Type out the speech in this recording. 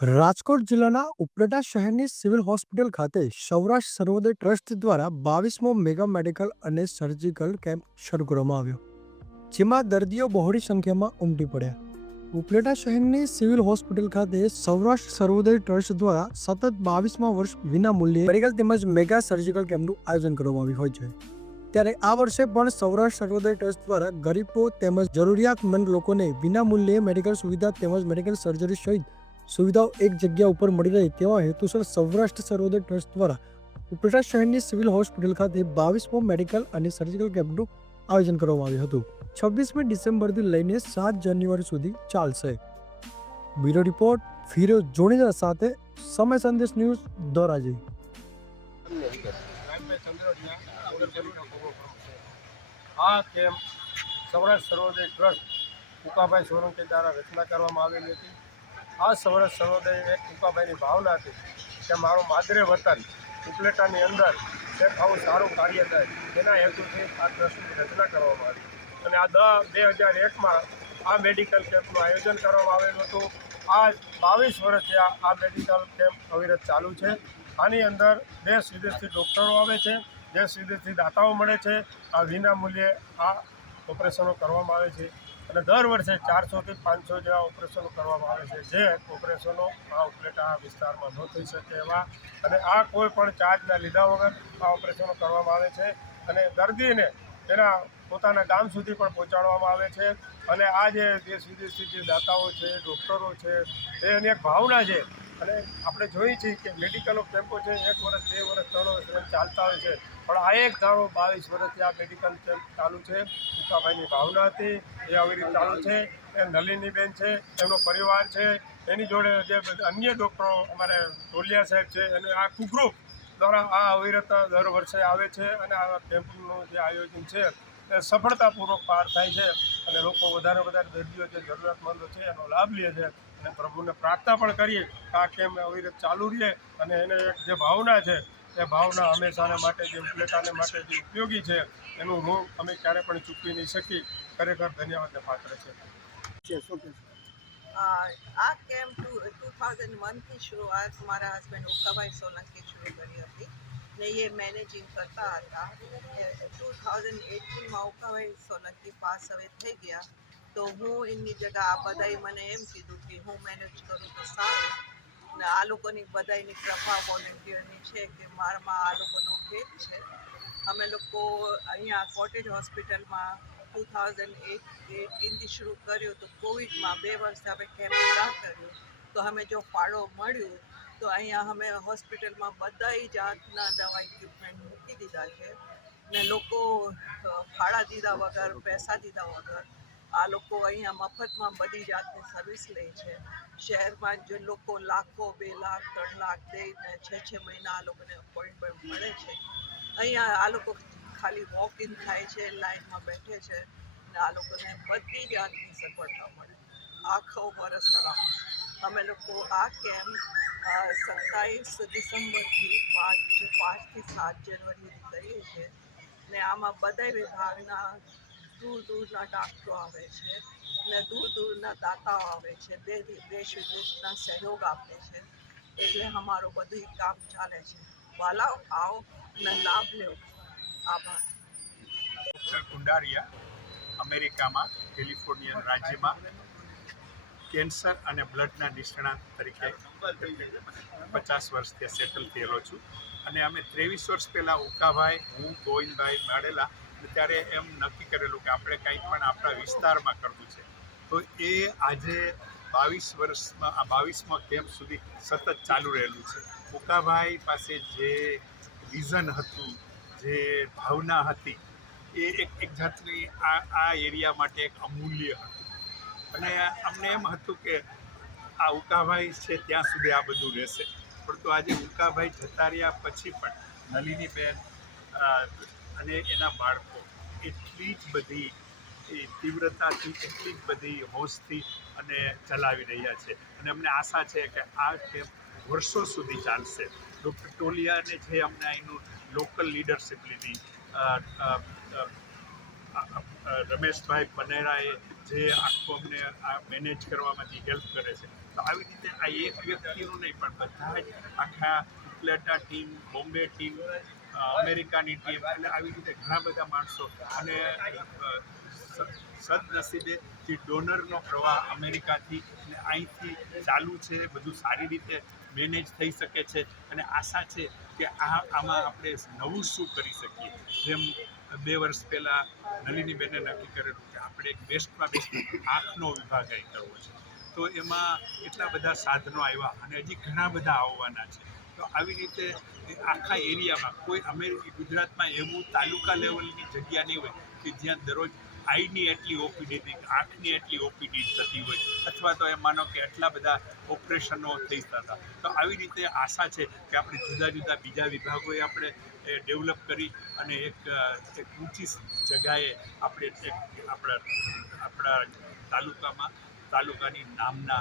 રાજકોટ જિલ્લાના ઉપલેટા શહેરની civil hospital ખાતે સૌરાષ્ટ્ર સર્વોદય ટ્રસ્ટ દ્વારા બાવીસમો મેગા મેડિકલ અને સર્જિકલ કેમ્પ શરૂ કરવામાં આવ્યો, જેમાં દર્દીઓ બહોળી સંખ્યામાં ઉમટી પડ્યા. ઉપલેટા શહેરની સિવિલ હોસ્પિટલ ખાતે સૌરાષ્ટ્ર સર્વોદય ટ્રસ્ટ દ્વારા સતત બાવીસમા વર્ષ વિના મૂલ્યે મેડિકલ તેમજ મેગા સર્જિકલ કેમ્પનું આયોજન કરવામાં આવ્યું હોય છે. ત્યારે આ વર્ષે પણ સૌરાષ્ટ્ર સર્વોદય ટ્રસ્ટ દ્વારા ગરીબો તેમજ જરૂરિયાતમંદ લોકોને વિના મૂલ્યે મેડિકલ સુવિધા તેમજ મેડિકલ સર્જરી સહિત સુવિધાઓ એક જગ્યા ઉપર મળી રહે તેવા હેતુસર સૌરાષ્ટ્ર સર્વોદય ટ્રસ્ટ દ્વારા ઉપરેટા શહેરની સિવિલ હોસ્પિટલ ખાતે બાવીસમો મેડિકલ અને સર્જિકલ કેમ્પનું આયોજન કરવામાં આવ્યું હતું. છવ્વીસમી ડિસેમ્બરથી લઈને સાત જાન્યુઆરી સુધી ચાલશે. બ્યુરો રિપોર્ટ ફિરોજ જોડીદાર સાથે સમય સંદેશ ન્યૂઝ ધોરાજી. આ કેમ્પ સૌરાષ્ટ્ર સર્વોદય ટ્રસ્ટ કુકાભાઈ સોલંકી દ્વારા રચના કરવામાં આવેલી હતી. આ સૌરાષ્ટ્ર સર્વોદય એક ટૂંકાભાઈની ભાવના હતી કે મારું માદરે વતન ઉપલેટાની અંદર એક આવું સારું કાર્ય થાય. એના હેતુથી આ ટ્રસ્ટની રચના કરવામાં આવી. અને આ દ બે હજાર એકમાં આ મેડિકલ કેમ્પનું આયોજન કરવામાં આવેલું હતું. આ બાવીસ વર્ષથી આ મેડિકલ કેમ્પ અવિરત ચાલુ છે. આની અંદર દેશ વિદેશથી ડૉક્ટરો આવે છે. દેશ વિદેશથી દાતાઓ મળે છે. આ વિના મૂલ્યે આ ઓપરેશનો કરવામાં આવે છે અને દર વર્ષે ચારસોથી પાંચસો જેવા ઓપરેશનો કરવામાં આવે છે જે ઓપરેશનો આ ઉપલેટા વિસ્તારમાં ન થઈ શકે એવા અને આ કોઈ પણ ચાર્જના લીધા વગર આ ઓપરેશનો કરવામાં આવે છે અને દર્દીને તેના પોતાના ગામ સુધી પણ પહોંચાડવામાં આવે છે અને આ જે દેશ વિદેશથી જે દાતાઓ છે, ડૉક્ટરો છે એ એની એક ભાવના છે અને આપણે જોઈએ છીએ કે મેડિકલનો કેમ્પો છે, એક વર્ષ, બે વર્ષ, ત્રણ વર્ષ એમ ચાલતા હોય છે. પણ આ એક ધારો બાવીસ વર્ષથી આ મેડિકલ કેમ્પ ચાલુ છે. ઉકાભાઈની ભાવના હતી, એ આવી રીતે ચાલુ છે. એ નલિનીબેન છે, એમનો પરિવાર છે. એની જોડે જે અન્ય ડૉક્ટરો અમારે ટોલિયા સાહેબ છે, અને આખું ગ્રુપ દ્વારા આ અવિરત દર વર્ષે આવે છે, અને આ કેમ્પનું જે આયોજન છે, એ સફળતાપૂર્વક પાર થાય છે. અને લોકો વધારે વધારે દર્દીઓ જે જરૂરિયાતમંદો છે એનો લાભ લે છે. અને પ્રભુને પ્રાર્થના પણ કરીએ કે આ કેમ્પ અવિરત ચાલુ રહે અને એને એક જે ભાવના છે એ ભાવના હંમેશાને માટે જે ઉપલેટાને માટે જે ઉપયોગી છે એનું ઋણ અમે ક્યારે પણ ચૂકવી નહીં શકી ખરેખર ધન્યવાદને પાત્ર છે. આ આ કેમ્પ ટુ થાઉઝન્ડ વનથી શરૂઆત મારા હસબન્ડ ઉકાભાઈ સોલંકી એ મેનેજિંગ કરતા હતા ટુ થાઉઝન્ડ એટીનમાં ઉકાભાઈ સોલંકી પાસ હવે થઈ ગયા તો હું એમની જગ્યા આ બધાએ મને એમ કીધું કે હું મેનેજ કરું તો સારું ને આ લોકોની બધાની કૃપા વોલેન્ટિયરની છે કે મારામાં આ લોકોનો ભેદ છે અમે લોકો અહીંયા કોટેજ હોસ્પિટલમાં ટુ થાઉઝન્ડ એટ એટીનથી શરૂ કર્યું તો કોવિડમાં બે વર્ષ અમે કેમ્પ કર્યું તો અમે જો ફાળો મળ્યું તો અહીંયા અમે હોસ્પિટલમાં બધાય જાતના દવા ઇક્વિપમેન્ટ મૂકી દીધા છે. ને લોકો ફાળા દીધા વગર, પૈસા દીધા વગર આ લોકો અહીંયા મફતમાં બધી જાતની સર્વિસ લે છે. શહેરમાં જે લોકો લાખો, બે લાખ, ત્રણ લાખ દઈને છ છ મહિના આ લોકોને અપોઇન્ટમેન્ટ મળે છે. અહીંયા આ લોકો ખાલી વોક ઇન થાય છે લાઇનમાં બેઠે છે. ને આ લોકોને બધી જાતની સગવડતા મળે. આખો વરસ દરમિયાન અમે લોકો આ કેમ્પ સત્તાવીસ ડિસેમ્બરથી પાંચ, પાંચથી સાત જાન્યુઆરી કરીએ છીએ. ને આમાં બધા વિભાગના દૂર દૂરના ડાક્ટરો આવે છે ને દૂર દૂરના દાતાઓ આવે છે. દેશ વિદેશના સહયોગ આપે છે. એટલે અમારું બધું કામ ચાલે છે. વાલાઓ, આવો અને લાભ લેવો આભાર. કુંડારિયા, અમેરિકામાં, કેલિફોર્નિયા રાજ્યમાં કેન્સર અને બ્લડના નિષ્ણાત તરીકે પચાસ વર્ષ ત્યાં સેટલ થયેલો છું. અને અમે ત્રેવીસ વર્ષ પહેલાં ઉકાભાઈ, હું, ગોવિંદભાઈ માડેલા ત્યારે એમ નક્કી કરેલું કે આપણે કંઈક પણ આપણા વિસ્તારમાં કરવું છે. તો એ આજે બાવીસ વર્ષમાં, આ બાવીસમાં કેમ્પ સુધી સતત ચાલુ રહેલું છે. ઉકાભાઈ પાસે જે વિઝન હતું, જે ભાવના હતી, એ એક એક જાતની આ આ એરિયા માટે એક અમૂલ્ય હતું. અને અમને એમ હતું કે આ ઉકાભાઈ છે ત્યાં સુધી આ બધું રહેશે. પરંતુ આજે ઉકાભાઈ જતા રહ્યા પછી પણ નલિનીબેન બેન અને એના બાળકો એટલી જ બધી એ તીવ્રતાથી એટલી જ બધી હોશથી અને ચલાવી રહ્યા છે. અને અમને આશા છે કે આ કેમ્પ વર્ષો સુધી ચાલશે. ડૉક્ટર ટોલિયાને જે અમને અહીંનું લોકલ લીડરશિપ લીધી રમેશભાઈ પનેરાએ જે આખો અમને આ મેનેજ કરવામાંથી હેલ્પ કરે છે. તો આવી રીતે આ એક વ્યક્તિનું નહીં, પણ બધા જ આખા ઉપલેટા ટીમ બોમ્બે ટીમ અમેરિકાની ટીમ એટલે આવી રીતે ઘણા બધા માણસો અને સદનસીબે જે ડોનરનો પ્રવાહ અમેરિકાથી અને અહીંથી ચાલુ છે, બધું સારી રીતે મેનેજ થઈ શકે છે અને આશા છે કે આ, આમાં આપણે નવું શું કરી શકીએ, જેમ બે વર્ષ પહેલાં નલિનીબેને નક્કી કરેલું કે આપણે એક બેસ્ટમાં બેસ્ટ આંખનો વિભાગ અહીં કરવો છે. તો એમાં એટલા બધા સાધનો આવ્યા અને હજી ઘણા બધા આવવાના છે. તો આવી રીતે આખા એરિયામાં કોઈ અમેરિકી ગુજરાતમાં એવું તાલુકા લેવલની જગ્યા નહીં હોય કે જ્યાં દરરોજ આઈની એટલી ઓપીડી આંખની એટલી ઓપીડી થતી હોય અથવા તો એમ માનો કે એટલા બધા ઓપરેશનો થઈ જતા તો આવી રીતે આશા છે કે આપણે જુદા જુદા બીજા વિભાગોએ આપણે એ ડેવલપ કરી અને એક એક ઊંચી જગાએ આપણે આપણા આપણા તાલુકામાં, તાલુકાની નામના